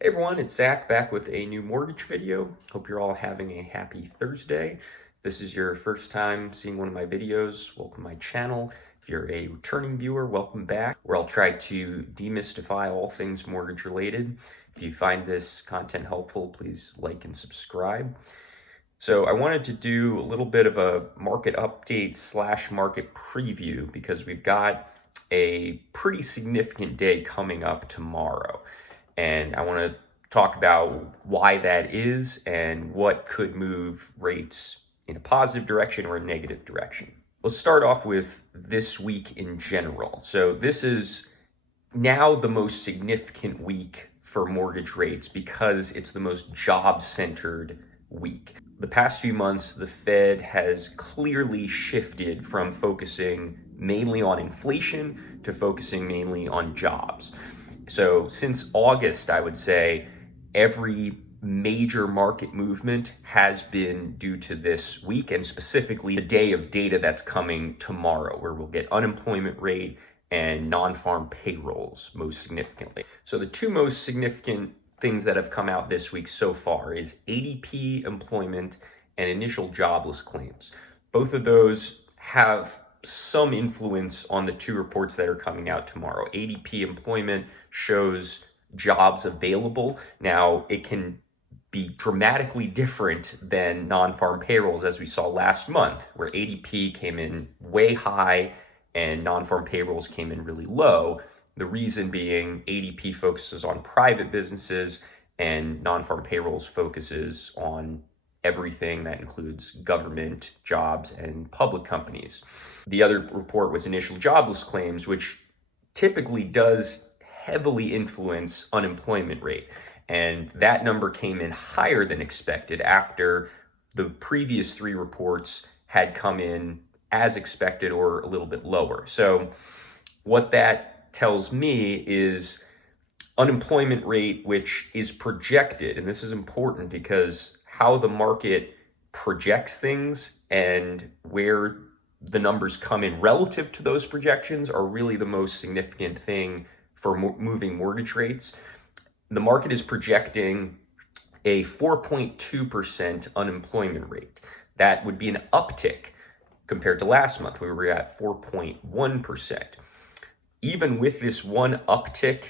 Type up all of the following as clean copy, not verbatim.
Hey everyone, it's Zach back with a new mortgage video. Hope you're all having a happy Thursday. If this is your first time seeing one of my videos, welcome to my channel. If you're a returning viewer, welcome back, where I'll try to demystify all things mortgage related. If you find this content helpful, please like and subscribe. So I wanted to do a little bit of a market update / market preview because we've got a pretty significant day coming up tomorrow. And I want to talk about why that is and what could move rates in a positive direction or a negative direction. Let's start off with this week in general. So this is now the most significant week for mortgage rates because it's the most job-centered week. The past few months, the Fed has clearly shifted from focusing mainly on inflation to focusing mainly on jobs. So since August, I would say every major market movement has been due to this week, and specifically the day of data that's coming tomorrow, where we'll get unemployment rate and non-farm payrolls most significantly. So the two most significant things that have come out this week so far is ADP employment and initial jobless claims. Both of those have some influence on the two reports that are coming out tomorrow. ADP employment shows jobs available. Now, it can be dramatically different than non-farm payrolls, as we saw last month, where ADP came in way high and non-farm payrolls came in really low. The reason being ADP focuses on private businesses and non-farm payrolls focuses on everything that includes government, jobs, and public companies. The other report was initial jobless claims, which typically does heavily influence unemployment rate. And that number came in higher than expected after the previous three reports had come in as expected or a little bit lower. So what that tells me is unemployment rate, which is projected, and this is important because how the market projects things and where the numbers come in relative to those projections are really the most significant thing for moving mortgage rates. The market is projecting a 4.2% unemployment rate. That would be an uptick compared to last month, where we were at 4.1%. Even with this one uptick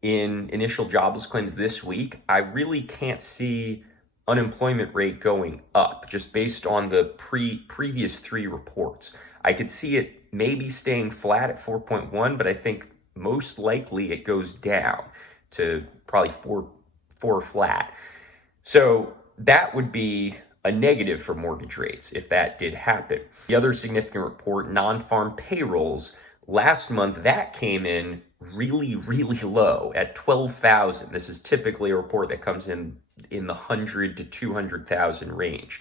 in initial jobless claims this week, I really can't see unemployment rate going up just based on the previous three reports. I could see it maybe staying flat at 4.1, but I think most likely it goes down to probably 4 flat. So that would be a negative for mortgage rates if that did happen. The other significant report, non-farm payrolls, last month that came in really, really low at 12,000. This is typically a report that comes in the 100 to 200,000 range.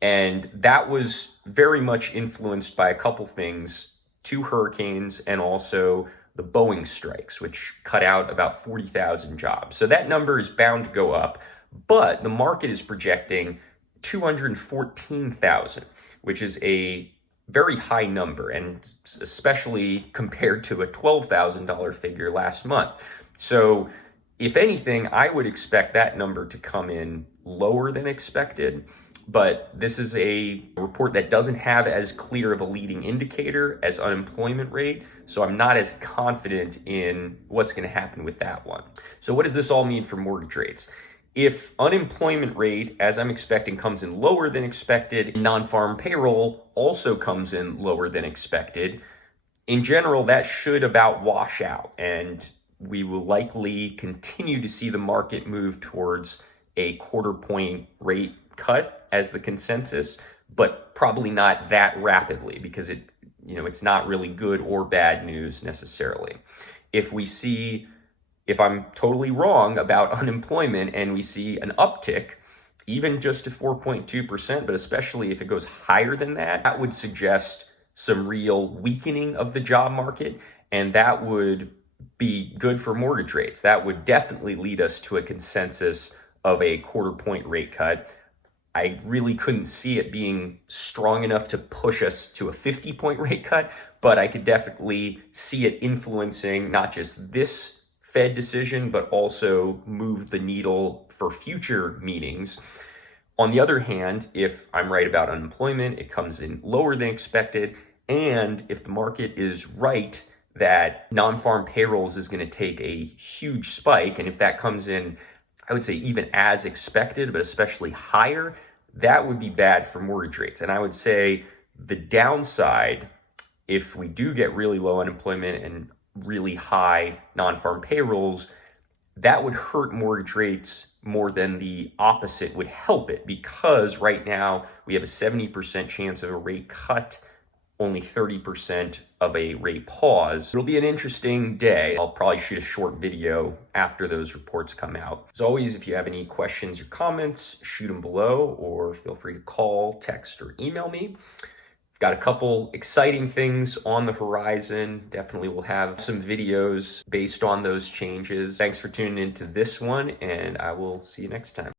And that was very much influenced by a couple things, two hurricanes and also the Boeing strikes, which cut out about 40,000 jobs. So that number is bound to go up, but the market is projecting 214,000, which is a very high number, and especially compared to a $12,000 figure last month. So if anything, I would expect that number to come in lower than expected. But this is a report that doesn't have as clear of a leading indicator as unemployment rate, so I'm not as confident in what's going to happen with that one. So what does this all mean for mortgage rates? If unemployment rate, as I'm expecting, comes in lower than expected, non-farm payroll also comes in lower than expected, in general, that should about wash out, and we will likely continue to see the market move towards a 1/4 point rate cut as the consensus, but probably not that rapidly because it's not really good or bad news necessarily. If I'm totally wrong about unemployment and we see an uptick, even just to 4.2%, but especially if it goes higher than that, that would suggest some real weakening of the job market, and that would be good for mortgage rates. That would definitely lead us to a consensus of a 1/4 point rate cut. I really couldn't see it being strong enough to push us to a 50-point rate cut, but I could definitely see it influencing not just this Fed decision, but also move the needle for future meetings. On the other hand, if I'm right about unemployment, it comes in lower than expected, and if the market is right that non-farm payrolls is going to take a huge spike, and if that comes in, I would say even as expected, but especially higher, that would be bad for mortgage rates. And I would say the downside, if we do get really low unemployment and really high non-farm payrolls, that would hurt mortgage rates more than the opposite would help it, because right now we have a 70% chance of a rate cut, only 30% of a rate pause. It'll be an interesting day. I'll probably shoot a short video after those reports come out. As always, if you have any questions or comments, shoot them below, or feel free to call, text, or email me. Got a couple exciting things on the horizon. Definitely will have some videos based on those changes. Thanks for tuning into this one, and I will see you next time.